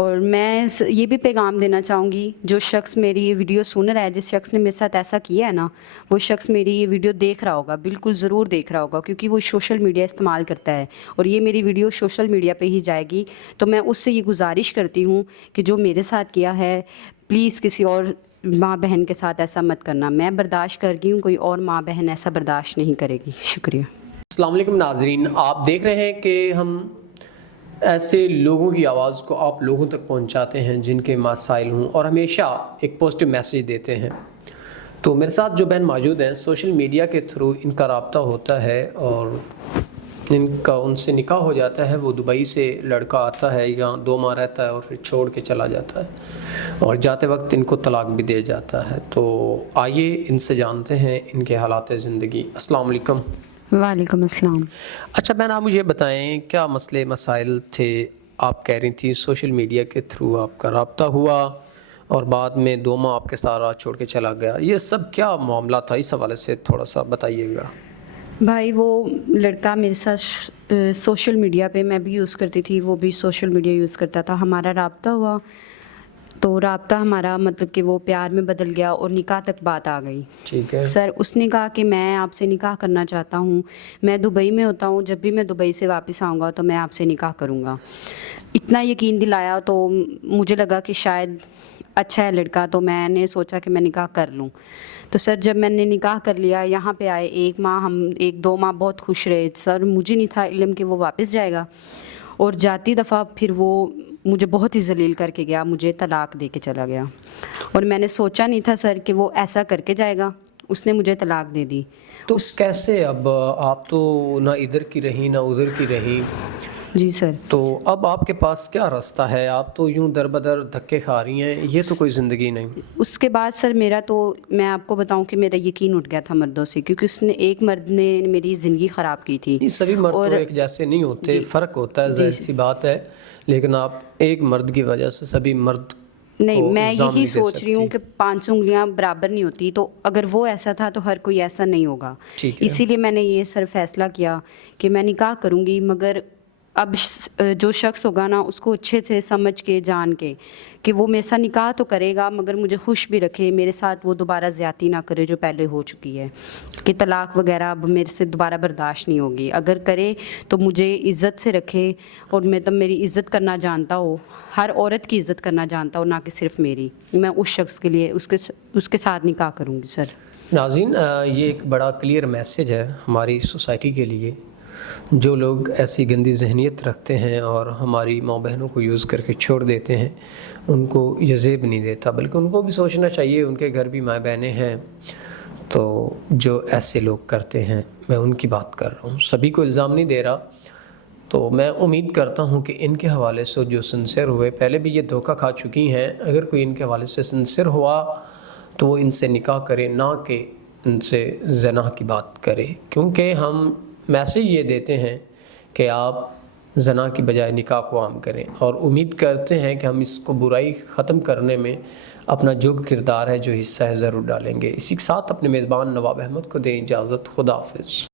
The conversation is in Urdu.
اور میں یہ بھی پیغام دینا چاہوں گی، جو شخص میری یہ ویڈیو سن رہا ہے، جس شخص نے میرے ساتھ ایسا کیا ہے نا، وہ شخص میری یہ ویڈیو دیکھ رہا ہوگا، بالکل ضرور دیکھ رہا ہوگا، کیونکہ وہ سوشل میڈیا استعمال کرتا ہے اور یہ میری ویڈیو سوشل میڈیا پہ ہی جائے گی. تو میں اس سے یہ گزارش کرتی ہوں کہ جو میرے ساتھ کیا ہے، پلیز کسی اور ماں بہن کے ساتھ ایسا مت کرنا. میں برداشت کر گئی ہوں، کوئی اور ماں بہن ایسا برداشت نہیں کرے گی. شکریہ. السلام علیکم ناظرین، آپ دیکھ رہے ہیں کہ ہم ایسے لوگوں کی آواز کو آپ لوگوں تک پہنچاتے ہیں جن کے مسائل ہوں، اور ہمیشہ ایک پازیٹیو میسیج دیتے ہیں. تو میرے ساتھ جو بہن موجود ہیں، سوشل میڈیا کے تھرو ان کا رابطہ ہوتا ہے اور ان سے نکاح ہو جاتا ہے. وہ دبئی سے لڑکا آتا ہے، یہاں 2 ماہ رہتا ہے اور پھر چھوڑ کے چلا جاتا ہے، اور جاتے وقت ان کو طلاق بھی دے جاتا ہے. تو آئیے ان سے جانتے ہیں ان کے حالات زندگی. السلام علیکم. وعلیکم السلام. اچھا بہن، آپ مجھے بتائیں کیا مسئلے مسائل تھے؟ آپ کہہ رہی تھیں سوشل میڈیا کے تھرو آپ کا رابطہ ہوا اور بعد میں 2 ماہ آپ کے ساتھ چھوڑ کے چلا گیا. یہ سب کیا معاملہ تھا؟ اس حوالے سے تھوڑا سا بتائیے گا. بھائی، وہ لڑکا میرے ساتھ سوشل میڈیا پہ، میں بھی یوز کرتی تھی، وہ بھی سوشل میڈیا یوز کرتا تھا. ہمارا رابطہ ہوا تو رابطہ ہمارا مطلب کہ وہ پیار میں بدل گیا اور نکاح تک بات آ گئی. ٹھیک ہے سر، اس نے کہا کہ میں آپ سے نکاح کرنا چاہتا ہوں، میں دبئی میں ہوتا ہوں، جب بھی میں دبئی سے واپس آؤں گا تو میں آپ سے نکاح کروں گا. اتنا یقین دلایا تو مجھے لگا کہ شاید اچھا ہے لڑکا، تو میں نے سوچا کہ میں نکاح کر لوں. تو سر، جب میں نے نکاح کر لیا، یہاں پہ آئے 1 ماہ، ہم 1-2 ماہ بہت خوش رہے. سر، مجھے نہیں تھا علم کہ وہ واپس جائے گا، اور جاتی دفعہ پھر وہ مجھے بہت ہی ذلیل کر کے گیا، مجھے طلاق دے کے چلا گیا. اور میں نے سوچا نہیں تھا سر کہ وہ ایسا کر کے جائے گا. اس نے مجھے طلاق دے دی. تو کیسے؟ اب آپ تو نہ ادھر کی رہیں نہ ادھر کی رہیں. جی سر. تو اب آپ کے پاس کیا راستہ ہے؟ آپ تو یوں در بدر دھکے کھا رہی ہیں، یہ تو کوئی زندگی نہیں. اس کے بعد سر میں آپ کو بتاؤں کہ میرا یقین اٹھ گیا تھا مردوں سے، کیونکہ اس نے ایک مرد نے میری زندگی خراب کی تھی. سبھی مرد تو ایک جیسے نہیں ہوتے، فرق ہوتا ہے، ظاہر سی بات ہے. لیکن آپ ایک مرد کی وجہ سے سبھی مرد نہیں، میں یہی سوچ رہی ہوں کہ 500 انگلیاں برابر نہیں ہوتی. تو اگر وہ ایسا تھا تو ہر کوئی ایسا نہیں ہوگا. اسی لیے میں نے یہ سر فیصلہ کیا کہ میں نکاح کروں گی، مگر اب جو شخص ہوگا نا، اس کو اچھے سے سمجھ کے جان کے کہ وہ میرے ساتھ نکاح تو کرے گا مگر مجھے خوش بھی رکھے، میرے ساتھ وہ دوبارہ زیادتی نہ کرے جو پہلے ہو چکی ہے. کہ طلاق وغیرہ اب میرے سے دوبارہ برداشت نہیں ہوگی. اگر کرے تو مجھے عزت سے رکھے، اور میں تب میری عزت کرنا جانتا ہو، ہر عورت کی عزت کرنا جانتا ہو، نہ کہ صرف میری. میں اس شخص کے لیے اس کے ساتھ نکاح کروں گی. سر ناظرین، یہ ایک بڑا کلیئر میسیج ہے ہماری سوسائٹی کے لیے. جو لوگ ایسی گندی ذہنیت رکھتے ہیں اور ہماری ماں بہنوں کو یوز کر کے چھوڑ دیتے ہیں، ان کو یہ زیب نہیں دیتا، بلکہ ان کو بھی سوچنا چاہیے. ان کے گھر بھی ماں بہنیں ہیں. تو جو ایسے لوگ کرتے ہیں، میں ان کی بات کر رہا ہوں، سبھی کو الزام نہیں دے رہا. تو میں امید کرتا ہوں کہ ان کے حوالے سے جو سنسر ہوئے، پہلے بھی یہ دھوکہ کھا چکی ہیں، اگر کوئی ان کے حوالے سے سنسر ہوا تو وہ ان سے نکاح کرے، نہ کہ ان سے زنا کی بات کرے. کیونکہ ہم میسیج یہ دیتے ہیں کہ آپ زنا کی بجائے نکاح کو عام کریں، اور امید کرتے ہیں کہ ہم اس کو برائی ختم کرنے میں اپنا جو کردار ہے، جو حصہ ہے، ضرور ڈالیں گے. اسی کے ساتھ اپنے میزبان نواب احمد کو دیں اجازت. خدا حافظ.